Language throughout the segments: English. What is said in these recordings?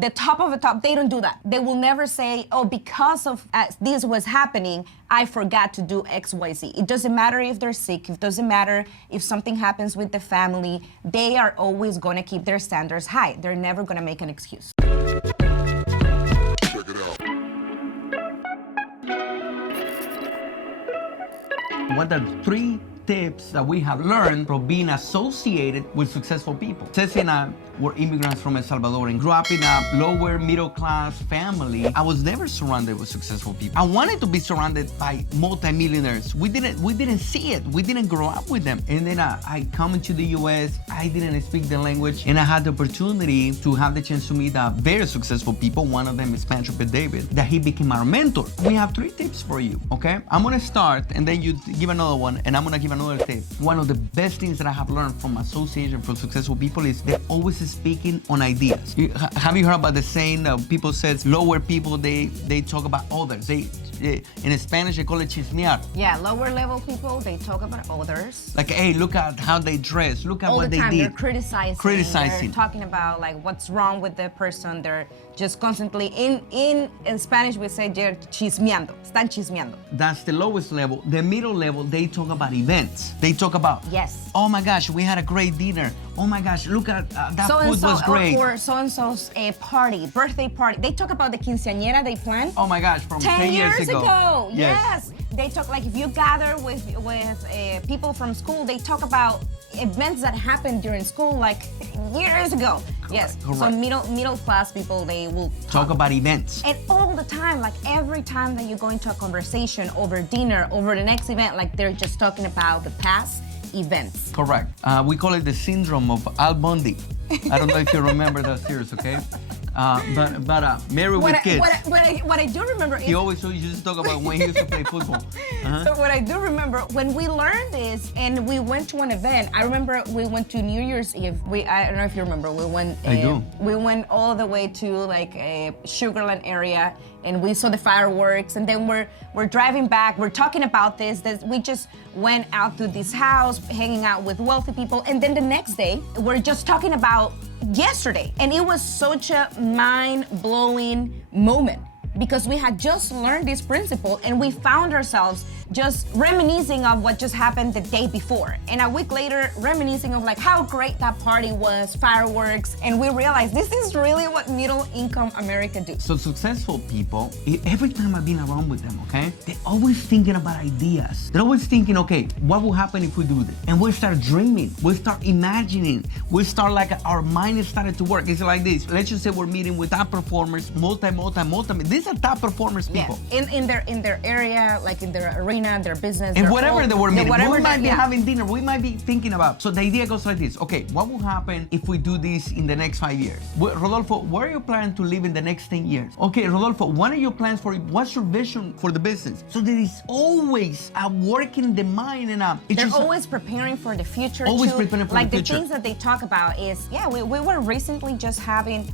the top of the top, they don't do that. They will never say, oh, because of this was happening, I forgot to do X, Y, Z. It doesn't matter if they're sick. It doesn't matter if something happens with the family. They are always going to keep their standards high. They're never going to make an excuse. Check it out. What are 3 tips that we have learned from being associated with successful people? Ceci and I were immigrants from El Salvador and grew up in a lower middle class family. I was never surrounded with successful people. I wanted to be surrounded by multimillionaires. We didn't see it. We didn't grow up with them. And then I come into the US, I didn't speak the language, and I had the opportunity to have the chance to meet very successful people. One of them is Mentorship David, that he became our mentor. We have 3 tips for you, okay? I'm gonna start and then you give another one, and I'm gonna give another tip. One of the best things that I have learned from association from successful people is they're always speaking on ideas. Have you heard about the saying, people says lower people, they talk about others. In Spanish, they call it chismear. Yeah, lower level people, they talk about others. Like, hey, look at how they dress. Look at All what the they time, did. they're criticizing. They're talking about like what's wrong with the person. They're just constantly, in Spanish we say they're chismeando. Están chismeando. That's the lowest level. The middle level, they talk about events. They talk about, yes, oh my gosh, we had a great dinner. Oh my gosh, look at that food was great. Or so-and-so's party, birthday party. They talk about the quinceañera they planned. Oh my gosh, from 10 years ago. Yes. They talk, like if you gather with people from school, they talk about events that happened during school like years ago. Correct, yes. correct. So middle class people, they will talk about events. And all the time, like every time that you go into a conversation over dinner, over the next event, like they're just talking about the past events. Correct. We call it the syndrome of Al Bundy. I don't know if you remember that series, okay? But Married with Kids. What I do remember is... He always used to talk about when he used to play football. So what I do remember, when we learned this and we went to an event, I remember we went to New Year's Eve. I don't know if you remember, we went... We went all the way to like a Sugarland area and we saw the fireworks, and then we're driving back, we're talking about this, we just went out to this house, hanging out with wealthy people, and then the next day, we're just talking about yesterday. And it was such a mind-blowing moment because we had just learned this principle and we found ourselves just reminiscing of what just happened the day before. And a week later, reminiscing of like how great that party was, fireworks, and we realized this is really what middle-income America do. So successful people, every time I've been around with them, okay, they're always thinking about ideas. They're always thinking, okay, what will happen if we do this? And we start dreaming, we start imagining, we start like our mind started to work. It's like this. Let's just say we're meeting with top performers, multi. These are top performers people. Yes. In their area, like in their arena, their business, and whatever they were meeting, we might be yeah. having dinner, we might be thinking about. So the idea goes like this. Okay, what will happen if we do this in the next 5 years? Rodolfo, where are you planning to live in the next 10 years? Okay, Rodolfo, what are your plans what's your vision for the business? So there is always a work in the mind, and they're always preparing for the future. Always too. preparing for like the future. The things that they talk about is, yeah, we were recently just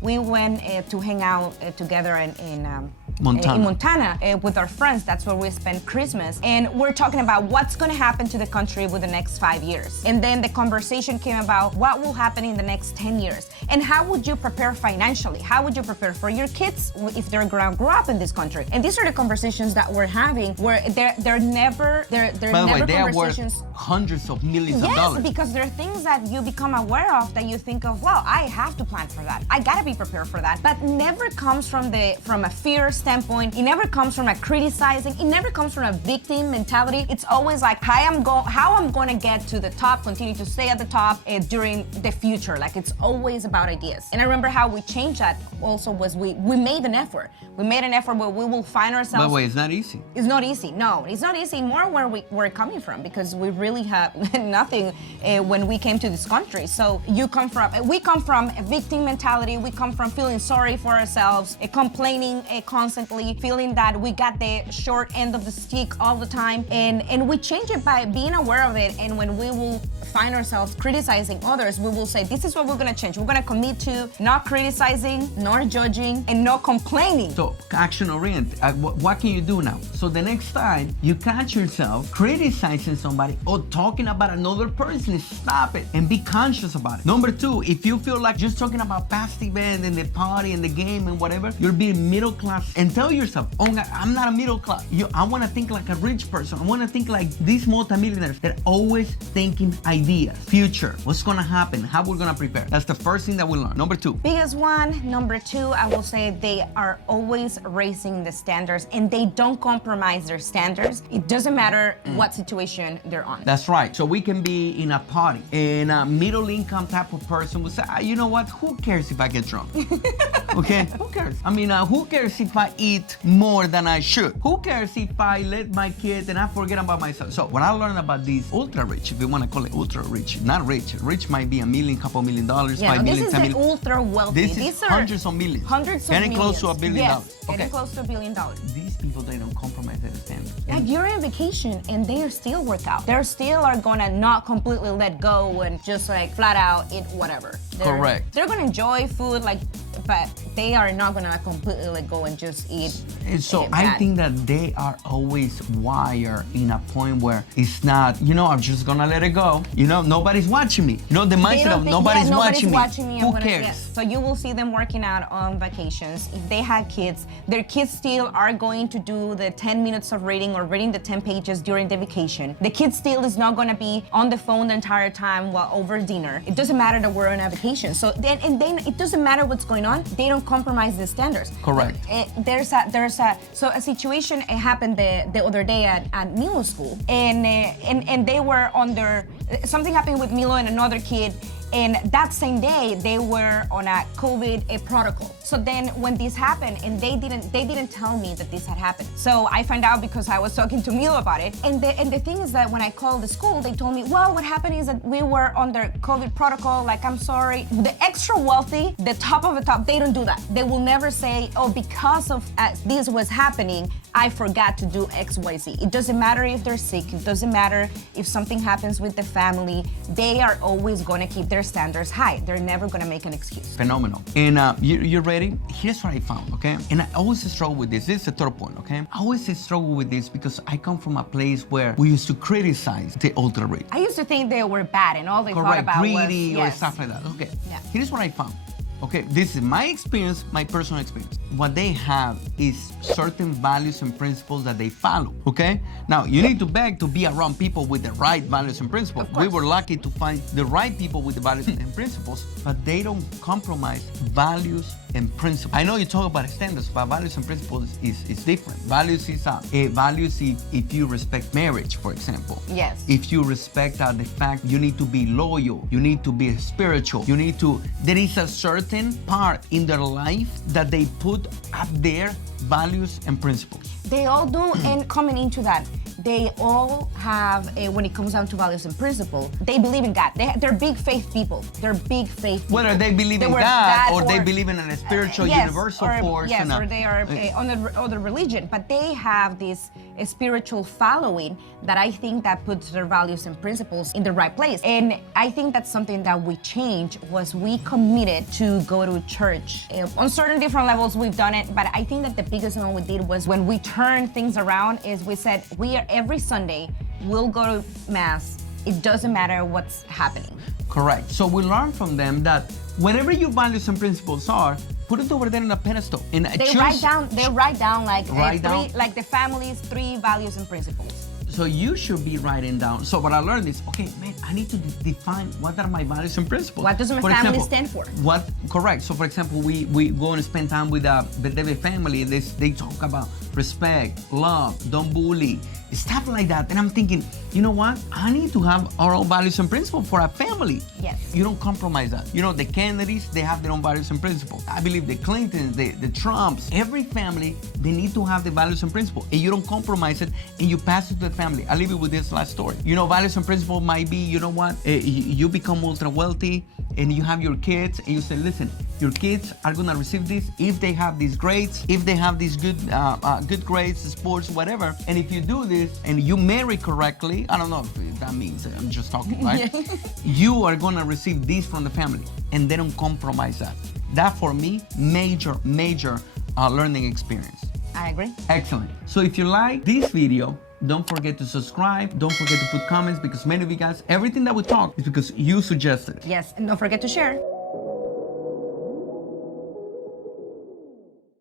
we went to hang out together in Montana with our friends. That's where we spent Christmas. And we're talking about what's going to happen to the country with the next 5 years. And then the conversation came about what will happen in the next 10 years. And how would you prepare financially? How would you prepare for your kids if they're going to grow up in this country? And these are the conversations that we're having where they're never By the way, they are worth hundreds of millions of dollars. Yes, because there are things that you become aware of that you think of, well, I have to plan for that. I got to be prepared for that. But never comes from a fear standpoint. It never comes from a criticizing. It never comes from a victim mentality. It's always like how I'm going to get to the top, continue to stay at the top during the future. Like it's always about ideas. And I remember how we changed that also was we made an effort. We made an effort where we will find ourselves. By the way, it's not easy. It's not easy. No, it's not easy. More where we're coming from because we really have nothing when we came to this country. So we come from a victim mentality. We come from feeling sorry for ourselves, complaining constantly, feeling that we got the short end of the stick all the time. And we change it by being aware of it. And when we will find ourselves criticizing others, we will say, this is what we're gonna change. We're gonna commit to not criticizing, nor judging, and not complaining. So action oriented. What can you do now? So the next time you catch yourself criticizing somebody or talking about another person, stop it and be conscious about it. Number two, if you feel like just talking about past event and the party and the game and whatever, you're being middle class, and tell yourself, oh, I'm not a middle class. I want to think like a rich person. I want to think like these multimillionaires. They're always thinking ideas, future, what's going to happen, how we're going to prepare. That's the first thing that we learn. Number two. Biggest one. Number two, I will say they are always raising the standards and they don't compromise their standards. It doesn't matter what situation they're on. That's right. So we can be in a party and a middle income type of person will say, you know what, who cares if I get drunk? Okay, who cares? I mean, who cares if I eat more than I should? Who cares if I let my kids and I forget about myself? So what I learned about these ultra rich, if you want to call it ultra rich, not rich. Rich might be $1 million, couple $1 million, $5 million, this is $10 the million. ultra wealthy. This These is are hundreds of millions. Hundreds of getting millions. close to $1 billion. Yes, getting close to $1 billion. These people, they don't compromise their standards. Like you're on vacation and they are still work out. They still are gonna not completely let go and just like flat out eat whatever. Correct. They're gonna enjoy food, like, but they are not gonna completely let go and just eat. And so I think that they are always wired in a point where it's not, I'm just gonna let it go. Nobody's watching me. The mindset of nobody's watching me. Who cares? So you will see them working out on vacations. If they have kids, their kids still are going to do the 10 minutes of reading or reading the 10 pages during the vacation. The kid still is not gonna be on the phone the entire time while over dinner. It doesn't matter that we're on a vacation. So then it doesn't matter what's going on. They don't compromise the standards. Correct. There's a situation. It happened the other day at Milo school, and they were under something happened with Milo and another kid. And that same day, they were on a COVID protocol. So then when this happened, and they didn't tell me that this had happened. So I found out because I was talking to Milo about it. And the thing is that when I called the school, they told me, well, what happened is that we were under COVID protocol, like, I'm sorry. The extra wealthy, the top of the top, they don't do that. They will never say, oh, because of this was happening, I forgot to do X, Y, Z. It doesn't matter if they're sick. It doesn't matter if something happens with the family. They are always gonna keep their standards high. They're never gonna make an excuse. Phenomenal. And you're ready? Here's what I found, okay? And I always struggle with this. This is the third point, okay? I always struggle with this because I come from a place where we used to criticize the ultra rich. I used to think they were bad and all they thought about greedy was or stuff like that. Okay. Yeah. Here's what I found. Okay, this is my experience, my personal experience. What they have is certain values and principles that they follow, okay? Now, you need to beg to be around people with the right values and principles. We were lucky to find the right people with the values and principles, but they don't compromise values and principles. I know you talk about standards, but values and principles is different. Values is values if you respect marriage, for example. Yes. If you respect the fact you need to be loyal, you need to be spiritual, there is a certain part in their life that they put up their values and principles. They all do, and coming into that, they all have, when it comes down to values and principles, they believe in God. They're big faith people. They're big faith people. Whether they believe in God or they believe in a spiritual universal force. Yes, or they are on other religion, but they have this spiritual following that I think that puts their values and principles in the right place. And I think that's something that we changed was we committed to go to church. On certain different levels we've done it, but I think that the biggest one we did was when we turned things around is we said every Sunday we'll go to Mass. It doesn't matter what's happening. Correct. So we learn from them that whatever your values and principles are, put it over there on a pedestal. And They write down like the family's 3 values and principles. So you should be writing down. So what I learned is, okay, man, I need to define what are my values and principles. What does my family stand for? Correct. So for example, we go and spend time with the family, and they talk about respect, love, don't bully, stuff like that. And I'm thinking, you know what? I need to have our own values and principles for a family. Yes. You don't compromise that. The Kennedys, they have their own values and principles. I believe the Clintons, the Trumps, every family, they need to have the values and principles. And you don't compromise it, and you pass it to the family. I'll leave you with this last story. Values and principles might be, you know what? You become ultra wealthy, and you have your kids, and you say, listen, your kids are gonna receive this if they have these grades, if they have these good good grades, sports, whatever. And if you do this and you marry correctly, I don't know if that means, I'm just talking, right? You are gonna receive this from the family, and they don't compromise that. That for me, major learning experience. I agree. Excellent. So if you like this video, don't forget to subscribe. Don't forget to put comments, because many of you guys, everything that we talk is because you suggested it. Yes, and don't forget to share.